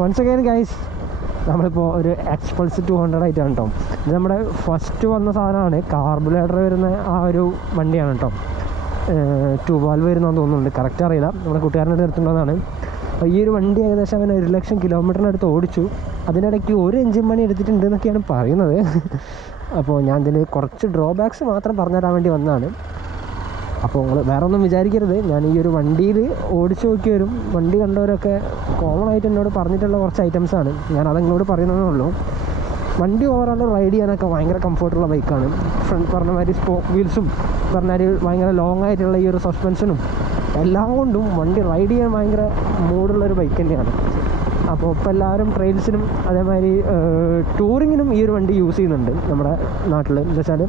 Once again guys, നമ്മളിപ്പോൾ ഒരു Xpulse 200 ആയിട്ടാണ് കേട്ടോ. ഇത് നമ്മുടെ ഫസ്റ്റ് വന്ന സാധനമാണ്. കാർബുറേറ്റർ വരുന്ന ആ ഒരു വണ്ടിയാണ് കേട്ടോ. 2 വാൽവ് വരുന്നതെന്ന് തോന്നുന്നുണ്ട്, കറക്റ്റ് അറിയില്ല. നമ്മുടെ കൂട്ടുകാരൻ്റെ എടുത്തുകൊണ്ടാണ്. അപ്പോൾ ഈ ഒരു വണ്ടി ഏകദേശം അവൻ 1,00,000 കിലോമീറ്ററിനടുത്ത് ഓടിച്ചു. അതിനിടയ്ക്ക് ഒരു എഞ്ചിൻ പണി എടുത്തിട്ടുണ്ട് എന്നൊക്കെയാണ് പറയുന്നത്. അപ്പോൾ ഞാൻ ഇതിൽ കുറച്ച് ഡ്രോബാക്സ് മാത്രം പറഞ്ഞുതരാൻ വേണ്ടി വന്നതാണ്. അപ്പോൾ നിങ്ങൾ വേറെ ഒന്നും വിചാരിക്കരുത്, ഞാൻ ഈ ഒരു വണ്ടിയിൽ ഓടിച്ചു നോക്കി വരും. വണ്ടി കണ്ടവരൊക്കെ കോമൺ ആയിട്ട് എന്നോട് പറഞ്ഞിട്ടുള്ള കുറച്ച് ഐറ്റംസാണ്, ഞാൻ അതങ്ങളോട് പറയുന്നതേ ഉള്ളൂ. വണ്ടി ഓവറോൾ റൈഡ് ചെയ്യാനൊക്കെ ഭയങ്കര കംഫർട്ടുള്ള ബൈക്കാണ്. ഫ്രണ്ട് പറഞ്ഞ മാതിരി സ്പോക്ക് വീൽസും പറഞ്ഞാൽ ഭയങ്കര ലോങ് ആയിട്ടുള്ള ഈ ഒരു സസ്പെൻഷനും എല്ലാം കൊണ്ടും വണ്ടി റൈഡ് ചെയ്യാൻ ഭയങ്കര മൂഡുള്ളൊരു ബൈക്ക് തന്നെയാണ്. അപ്പോൾ ഇപ്പോൾ എല്ലാവരും ട്രെയിൽസിനും അതേമാതിരി ടൂറിങ്ങിനും ഈ ഒരു വണ്ടി യൂസ് ചെയ്യുന്നുണ്ട് നമ്മുടെ നാട്ടിൽ. എന്താ വെച്ചാൽ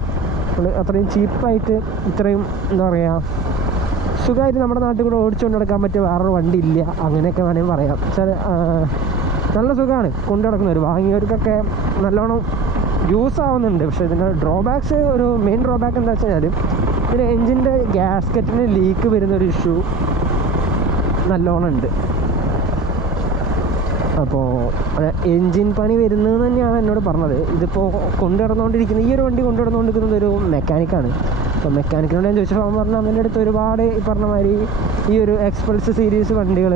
അത്രയും ചീപ്പായിട്ട് ഇത്രയും എന്താ പറയുക സുഖമായിട്ട് നമ്മുടെ നാട്ടിൽ കൂടെ ഓടിച്ചുകൊണ്ട് നടക്കാൻ പറ്റിയ വേറൊരു വണ്ടി ഇല്ല, അങ്ങനെയൊക്കെ വേണമെങ്കിൽ പറയാം. വെച്ചാൽ നല്ല സുഖമാണ് കൊണ്ടു നടക്കുന്നവർ, വാങ്ങിയവർക്കൊക്കെ നല്ലോണം യൂസ് ആവുന്നുണ്ട്. പക്ഷേ ഇതിൻ്റെ ഡ്രോബാക്സ്, ഒരു മെയിൻ ഡ്രോബാക്ക് എന്താ വെച്ച് കഴിഞ്ഞാൽ ഇതിന് എൻജിൻ്റെ ഗ്യാസ്കറ്റിന് ലീക്ക് വരുന്നൊരു ഇഷ്യൂ നല്ലോണം ഉണ്ട്. അപ്പോൾ എൻജിൻ പണി വരുന്നതെന്ന് തന്നെയാണ് എന്നോട് പറഞ്ഞത്. ഇതിപ്പോൾ കൊണ്ടു നടന്നുകൊണ്ടിരിക്കുന്നത്, ഈ ഒരു വണ്ടി കൊണ്ടു നടന്നുകൊണ്ടിരിക്കുന്നത് ഒരു മെക്കാനിക്കാണ്. അപ്പോൾ മെക്കാനിക്കിനോട് ഞാൻ ചോദിച്ചപ്പോൾ അവൻ പറഞ്ഞാൽ അവൻ്റെ അടുത്ത് ഒരുപാട് ഈ പറഞ്ഞ മാതിരി ഈ ഒരു എക്സ്പൾസ് സീരീസ് വണ്ടികൾ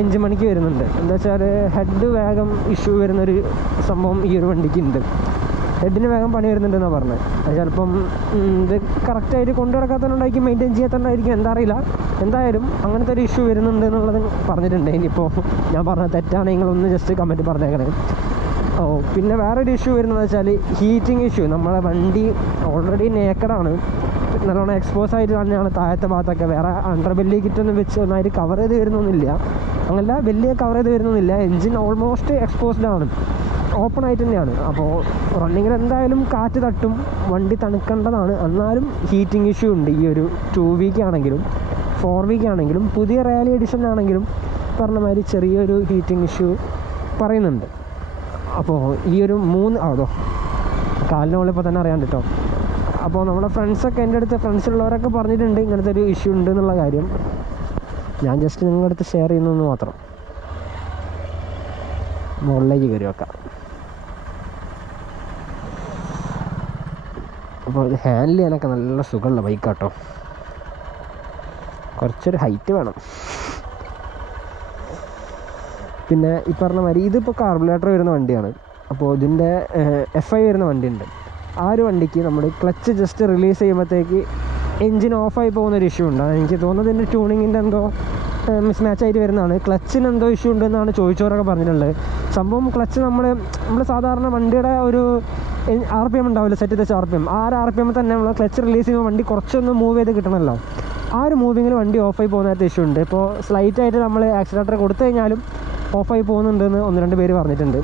എൻജിൻ പണിക്ക് വരുന്നുണ്ട്. എന്താ വെച്ചാൽ ഹെഡ് വേഗം ഇഷ്യൂ വരുന്നൊരു സംഭവം ഈ ഒരു വണ്ടിക്ക് ഉണ്ട്. ഹെഡിന് വേഗം പണി വരുന്നുണ്ടെന്നാണ് പറഞ്ഞത്. അത് ചിലപ്പം ഇത് കറക്റ്റായിട്ട് കൊണ്ടു നടക്കാത്തതുകൊണ്ടായിരിക്കും, മെയിൻറ്റെയിൻ ചെയ്യാത്തതുകൊണ്ടായിരിക്കും, എന്താ അറിയില്ല. എന്തായാലും അങ്ങനത്തെ ഒരു ഇഷ്യൂ വരുന്നുണ്ട് എന്നുള്ളത് പറഞ്ഞിട്ടുണ്ട്. ഇനിയിപ്പോൾ ഞാൻ പറഞ്ഞത് തെറ്റാണെങ്കിൽ നിങ്ങളൊന്ന് ജസ്റ്റ് കമൻറ്റ് പറഞ്ഞേക്കണേ. പിന്നെ വേറൊരു ഇഷ്യൂ വരുന്നത് വെച്ചാൽ ഹീറ്റിംഗ് ഇഷ്യൂ. നമ്മളെ വണ്ടി ഓൾറെഡി നേക്കഡാണ്, നല്ലോണം എക്സ്പോസ് ആയിട്ട് തന്നെയാണ് താഴത്തെ ഭാഗത്തൊക്കെ. വേറെ അണ്ടർ ബെല്ലി കിറ്റൊന്നും വെച്ച് ഒന്നായിട്ട് കവർ ചെയ്ത് വരുന്നൊന്നുമില്ല, അങ്ങനല്ല വലിയ കവർ ചെയ്ത് വരുന്നൊന്നുമില്ല. എൻജിൻ ഓൾമോസ്റ്റ് എക്സ്പോസ്ഡ് ആണ്, ഓപ്പൺ ആയിട്ട് തന്നെയാണ്. അപ്പോൾ റണ്ണിങ്ങിൽ എന്തായാലും കാറ്റ് തട്ടും, വണ്ടി തണുക്കേണ്ടതാണ്. എന്നാലും ഹീറ്റിംഗ് ഇഷ്യൂ ഉണ്ട്. ഈ ഒരു 2 വീക്ക് ആണെങ്കിലും 4 വീക്ക് ആണെങ്കിലും പുതിയ റാലി എഡിഷൻ ആണെങ്കിലും പറഞ്ഞ മാതിരി ചെറിയൊരു ഹീറ്റിംഗ് ഇഷ്യൂ പറയുന്നുണ്ട്. അപ്പോൾ ഈ ഒരു 3 കാലിന് മുകളിലിപ്പോൾ തന്നെ അറിയാൻ കേട്ടോ. അപ്പോൾ നമ്മുടെ ഫ്രണ്ട്സൊക്കെ എൻ്റെ അടുത്ത് ഫ്രണ്ട്സുള്ളവരൊക്കെ പറഞ്ഞിട്ടുണ്ട് ഇങ്ങനത്തെ ഒരു ഇഷ്യൂ ഉണ്ട് എന്നുള്ള കാര്യം. ഞാൻ ജസ്റ്റ് നിങ്ങളുടെ അടുത്ത് ഷെയർ ചെയ്യുന്നതെന്ന് മാത്രം. മുകളിലേക്ക് കയറി വെക്കാം. അപ്പോൾ ഇത് ഹാൻഡിൽ ചെയ്യാനൊക്കെ നല്ല സുഖമുള്ള ബൈക്കാട്ടോ. കുറച്ചൊരു ഹൈറ്റ് വേണം. പിന്നെ ഈ പറഞ്ഞ മാതിരി ഇതിപ്പോൾ കാർബുറേറ്റർ വരുന്ന വണ്ടിയാണ്. അപ്പോൾ ഇതിൻ്റെ FI വരുന്ന വണ്ടിയുണ്ട്. ആ ഒരു വണ്ടിക്ക് നമ്മൾ ക്ലച്ച് ജസ്റ്റ് റിലീസ് ചെയ്യുമ്പോഴത്തേക്ക് എൻജിൻ ഓഫായി പോകുന്നൊരു ഇഷ്യൂ ഉണ്ട്. എനിക്ക് തോന്നുന്നത് ഇതിൻ്റെ ട്യൂണിങ്ങിൻ്റെ എന്തോ മിസ്മാച്ച് ആയിട്ട് വരുന്നതാണ്. ക്ലച്ചിന് എന്തോ ഇഷ്യൂ ഉണ്ടെന്നാണ് ചോദിച്ചവരൊക്കെ പറഞ്ഞിട്ടുള്ളത്. സംഭവം ക്ലച്ച് നമ്മൾ സാധാരണ വണ്ടിയുടെ ഒരു RPM ഉണ്ടാവില്ല, സെറ്റ് ചെയ്ത RPM. ആ ഒരു RPM തന്നെ നമ്മൾ ക്ലച്ച് റിലീസ് ചെയ്യുമ്പോൾ വണ്ടി കുറച്ചൊന്ന് മൂവ് ചെയ്ത് കിട്ടണമല്ലോ. ആ ഒരു മൂവിങ്ങിൽ വണ്ടി ഓഫായി പോകുന്നതായിട്ട് ഇഷ്യൂ ഉണ്ട്. ഇപ്പോൾ സ്ലൈറ്റായിട്ട് നമ്മൾ ആക്സിലേറ്റർ കൊടുത്തു കഴിഞ്ഞാലും ഓഫായി പോകുന്നുണ്ടെന്ന് 1-2 പേര് പറഞ്ഞിട്ടുണ്ട്.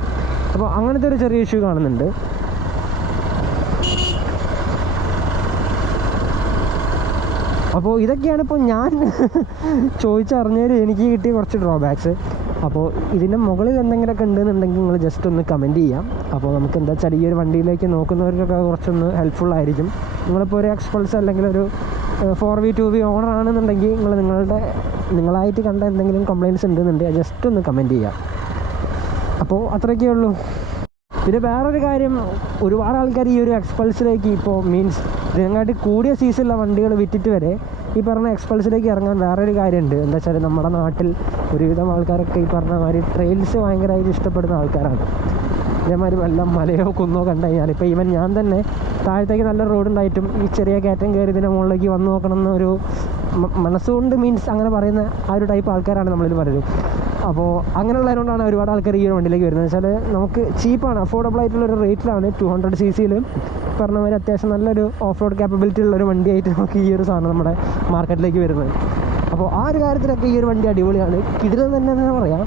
അപ്പോൾ അങ്ങനത്തെ ഒരു ചെറിയ ഇഷ്യൂ കാണുന്നുണ്ട്. അപ്പോൾ ഇതൊക്കെയാണ് ഇപ്പോൾ ഞാൻ ചോദിച്ചറിഞ്ഞതിൽ എനിക്ക് കിട്ടിയ കുറച്ച് ഡ്രോബാക്സ്. അപ്പോൾ ഇതിൻ്റെ മുകളിൽ എന്തെങ്കിലുമൊക്കെ ഉണ്ടെന്നുണ്ടെങ്കിൽ നിങ്ങൾ ജസ്റ്റ് ഒന്ന് കമൻറ്റ് ചെയ്യാം. അപ്പോൾ നമുക്ക് എന്താ വെച്ചാൽ ഈ ഒരു വണ്ടിയിലേക്ക് നോക്കുന്നവർക്കൊക്കെ കുറച്ചൊന്ന് ഹെൽപ്ഫുൾ ആയിരിക്കും. നിങ്ങളിപ്പോൾ ഒരു എക്സ്പൾസ് അല്ലെങ്കിൽ ഒരു 4V 2V ഓണർ ആണെന്നുണ്ടെങ്കിൽ നിങ്ങളായിട്ട് കണ്ട എന്തെങ്കിലും കംപ്ലയിൻറ്റ്സ് ഉണ്ടെന്നുണ്ടെങ്കിൽ ജസ്റ്റ് ഒന്ന് കമൻറ്റ് ചെയ്യാം. അപ്പോൾ അത്രയൊക്കെ ഉള്ളൂ. പിന്നെ വേറൊരു കാര്യം, ഒരുപാട് ആൾക്കാർ ഈ ഒരു എക്സ്പൾസിലേക്ക് ഇപ്പോൾ മീൻസ് ഇതിനെക്കാട്ടി കൂടിയ സീസണിലുള്ള വണ്ടികൾ വിറ്റിട്ട് വരെ ഈ പറഞ്ഞ എക്സ്പൾസിലേക്ക് ഇറങ്ങാൻ വേറൊരു കാര്യമുണ്ട്. എന്താ വെച്ചാൽ നമ്മുടെ നാട്ടിൽ ഒരുവിധം ആൾക്കാരൊക്കെ ഈ പറഞ്ഞ മാതിരി ട്രെയിൽസ് ഭയങ്കരമായിട്ട് ഇഷ്ടപ്പെടുന്ന ആൾക്കാരാണ്. ഇതേമാതിരി വല്ല മലയോ കുന്നോ കണ്ടു കഴിഞ്ഞാൽ, ഇപ്പോൾ ഈവൻ ഞാൻ തന്നെ താഴത്തേക്ക് നല്ല റോഡുണ്ടായിട്ടും ഈ ചെറിയ കയറ്റം കയറി ഇതിൻ്റെ മുകളിലേക്ക് വന്നു നോക്കണം എന്നൊരു മനസ്സുകൊണ്ട് മീൻസ് അങ്ങനെ പറയുന്ന ആ ഒരു ടൈപ്പ് ആൾക്കാരാണ് നമ്മളിൽ പലരും. അപ്പോൾ അങ്ങനെയുള്ളതുകൊണ്ടാണ് ഒരുപാട് ആൾക്കാർ ഈ ഒരു വണ്ടിയിലേക്ക് വരുന്നത്. വെച്ചാൽ നമുക്ക് ചീപ്പാണ്, അഫോർഡബിൾ ആയിട്ടുള്ളൊരു റേറ്റിലാണ് 200cc പറഞ്ഞ മാതിരി അത്യാവശ്യം നല്ലൊരു ഓഫ് റോഡ് ക്യാപ്പബിലിറ്റി ഉള്ളൊരു വണ്ടിയായിട്ട് നമുക്ക് ഈ ഒരു സാധനം നമ്മുടെ മാർക്കറ്റിലേക്ക് വരുന്നത്. അപ്പോൾ ആ ഒരു കാര്യത്തിലൊക്കെ ഈ ഒരു വണ്ടി അടിപൊളിയാണ്, കിടിലൻ തന്നെ പറയാം.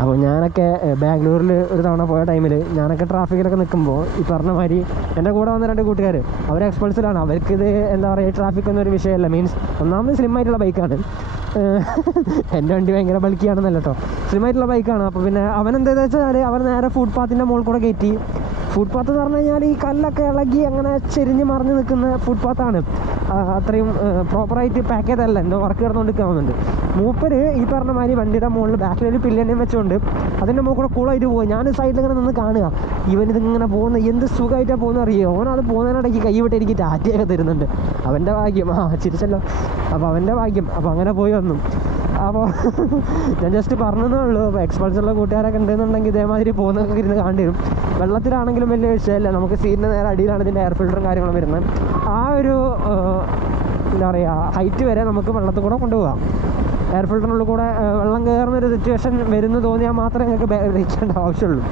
അപ്പോൾ ഞാനൊക്കെ ബാംഗ്ലൂരിൽ ഒരു തവണ പോയ ടൈമിൽ ഞാനൊക്കെ ട്രാഫിക്കിലൊക്കെ നിൽക്കുമ്പോൾ ഈ പറഞ്ഞ മാതിരി എൻ്റെ കൂടെ വന്ന 2 കൂട്ടുകാർ അവർ എക്സ്പൾസിലാണ്. അവർക്കിത് എന്താ പറയുക, ട്രാഫിക്കൊന്നും ഒരു വിഷയമല്ല. മീൻസ് ഒന്നാമത് സ്ലിമ്മായിട്ടുള്ള ബൈക്കാണ്. എൻ്റെ വണ്ടി ഭയങ്കര ബൾക്കിയാണെന്നല്ല കേട്ടോ, സ്ലിമ്മായിട്ടുള്ള ബൈക്കാണ്. അപ്പോൾ പിന്നെ അവനെന്താണെന്ന് വെച്ചാൽ അവൻ നേരെ ഫുട്പാത്തിൻ്റെ മുകളിൽ കൂടെ കയറ്റി ഫുട്പാത്ത് എന്ന് പറഞ്ഞു കഴിഞ്ഞാൽ ഈ കല്ലൊക്കെ ഇളകി അങ്ങനെ ചെരിഞ്ഞ് മറിഞ്ഞ് നിൽക്കുന്ന ഫുട്പാത്താണ്. അത്രയും പ്രോപ്പറായിട്ട് പാക്ക് ചെയ്തല്ല, എന്തോ വർക്ക് കിടന്നുകൊണ്ടിരിക്കാവുന്നുണ്ട്. മൂപ്പര് ഈ പറഞ്ഞ മാതിരി വണ്ടിയുടെ മുകളിൽ ബാക്കിലൊരു പില്ലെണ്ണയും വെച്ചുകൊണ്ട് അതിൻ്റെ മുകളിൽ കൂടെ കൂളായിട്ട് പോകും. ഞാൻ സൈഡിൽ ഇങ്ങനെ നിന്ന് കാണുക, ഇവനിതിങ്ങനെ പോകുന്ന എന്ത് സുഖമായിട്ടാണ് പോകുന്നത് അറിയോ. ഓനത് പോകുന്നതിനിടയ്ക്ക് കൈ വിട്ട് എനിക്ക് ടാറ്റയൊക്കെ തരുന്നുണ്ട്. അവൻ്റെ ഭാഗ്യം. ചിരിച്ചല്ലോ. അപ്പോൾ അവൻ്റെ ഭാഗ്യം. അപ്പോൾ അങ്ങനെ പോയി വന്നു. അപ്പോൾ ഞാൻ ജസ്റ്റ് പറഞ്ഞതേ ഉള്ളൂ. അപ്പോൾ എക്സ്പൾസുള്ള കൂട്ടുകാരൊക്കെ ഉണ്ടെന്നുണ്ടെങ്കിൽ ഇതേമാതിരി പോകുന്നതൊക്കെ ഇരുന്ന് കാണേണ്ടി വരും. വെള്ളത്തിലാണെങ്കിലും വലിയ വിഷയമല്ല, നമുക്ക് സീറ്റിൻ്റെ നേരെ അടിയിലാണ് ഇതിൻ്റെ എയർ ഫിൽറ്ററും കാര്യങ്ങളും വരുന്നത്. ആ ഒരു എന്താ പറയുക ഹൈറ്റ് വരെ നമുക്ക് വെള്ളത്തിൽ കൂടെ കൊണ്ടുപോകാം. എയർ ഫിൽറ്ററിനുള്ളിൽ കൂടെ വെള്ളം കയറുന്നൊരു സിറ്റുവേഷൻ വരുന്നു തോന്നിയാൽ മാത്രമേ നിങ്ങൾക്ക് ബ്രേക്കേണ്ട ആവശ്യമുള്ളൂ.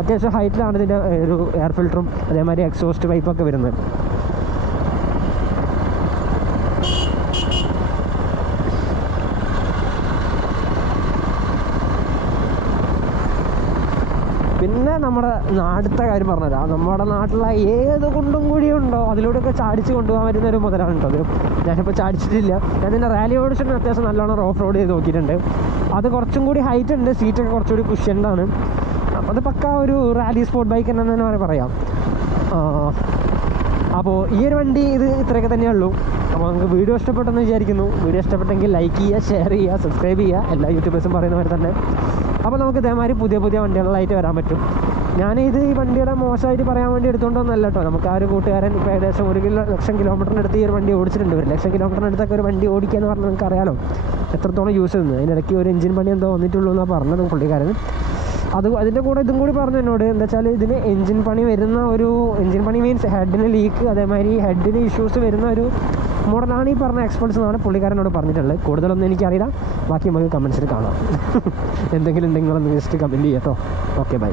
അത്യാവശ്യം ഹൈറ്റിലാണ് ഇതിൻ്റെ ഒരു എയർ ഫിൽറ്ററും അതേമാതിരി എക്സോസ്റ്റ് പൈപ്പൊക്കെ വരുന്നത്. പിന്നെ നമ്മുടെ നാട്ടിലത്തെ കാര്യം പറഞ്ഞുതരാം. നമ്മുടെ നാട്ടിലെ ഏത് കുണ്ടും കൂടിയുണ്ടോ അതിലൂടെയൊക്കെ ചാടിച്ച് കൊണ്ടുപോകാൻ പറ്റുന്ന ഒരു മുതലാണ് കേട്ടോ അത്. ഞാനിപ്പോൾ ചാടിച്ചിട്ടില്ല. ഞാൻ ഇതിൻ്റെ റാലി ഓടിച്ചിട്ട് അത്യാവശ്യം നല്ലോണം ഓഫ് റോഡ് ചെയ്ത് നോക്കിയിട്ടുണ്ട്. അത് കുറച്ചും കൂടി ഹൈറ്റ് ഉണ്ട്, സീറ്റൊക്കെ കുറച്ചുകൂടി കുഷ്യൻ്റാണ്. അപ്പോൾ അത് പക്ക ഒരു റാലി സ്പോർട്ട് ബൈക്ക് എന്ന് തന്നെ പറയാം. അപ്പോൾ ഈ ഒരു വണ്ടി ഇത് ഇത്രയൊക്കെ തന്നെയുള്ളൂ. അപ്പോൾ നമുക്ക് വീഡിയോ ഇഷ്ടപ്പെട്ടെന്ന് വിചാരിക്കുന്നു. വീഡിയോ ഇഷ്ടപ്പെട്ടെങ്കിൽ ലൈക്ക് ചെയ്യുക, ഷെയർ ചെയ്യുക, സബ്സ്ക്രൈബ് ചെയ്യുക, എല്ലാ യൂട്യൂബേഴ്സും പറയുന്ന പോലെ തന്നെ. അപ്പോൾ നമുക്ക് ഇതേമാതിരി പുതിയ പുതിയ വണ്ടികളായിട്ട് വരാൻ പറ്റും. ഞാനിത് ഈ വണ്ടിയുടെ മോശമായിട്ട് പറയാൻ വേണ്ടി എടുത്തുകൊണ്ടൊന്നല്ല കേട്ടോ. നമുക്ക് ആ ഒരു കൂട്ടുകാരൻ ഇപ്പോൾ ഏകദേശം 1,00,000 കിലോമീറ്ററിനടുത്ത് ഈ ഒരു വണ്ടി ഓടിച്ചിട്ടുണ്ട്. 1,00,000 കിലോമീറ്ററിനടുത്തൊക്കെ ഒരു വണ്ടി ഓടിക്കുക എന്ന് പറഞ്ഞാൽ നിങ്ങൾക്ക് അറിയാലോ എത്രത്തോളം യൂസ് ചെയ്യുന്നത്. അതിനിടയ്ക്ക് ഒരു എഞ്ചിൻ പണി എന്തോ വന്നിട്ടുള്ളൂ എന്നാണ് പറഞ്ഞത് പുള്ളിക്കാരൻ. അതിൻ്റെ കൂടെ ഇതും കൂടി പറഞ്ഞു എന്നോട്, എന്താ വെച്ചാൽ ഇതിന് എഞ്ചിൻ പണി വരുന്ന ഒരു എഞ്ചിൻ പണി മീൻസ് ഹെഡിന് ലീക്ക്, അതേമാതിരി ഹെഡിന് ഇഷ്യൂസ് വരുന്ന ഒരു മോഡലാണ് ഈ പറഞ്ഞ എക്സ്പൾസ് എന്നാണ് പുള്ളിക്കാരനോട് പറഞ്ഞിട്ടുള്ളത്. കൂടുതലൊന്നും എനിക്കറിയില്ല, ബാക്കി നമുക്ക് കമൻസിൽ കാണാം. എന്തെങ്കിലും ഉണ്ടെങ്കിൽ നിങ്ങളൊന്ന് ജസ്റ്റ് കമൻറ്റ് ചെയ്യാം കേട്ടോ. Okay, by.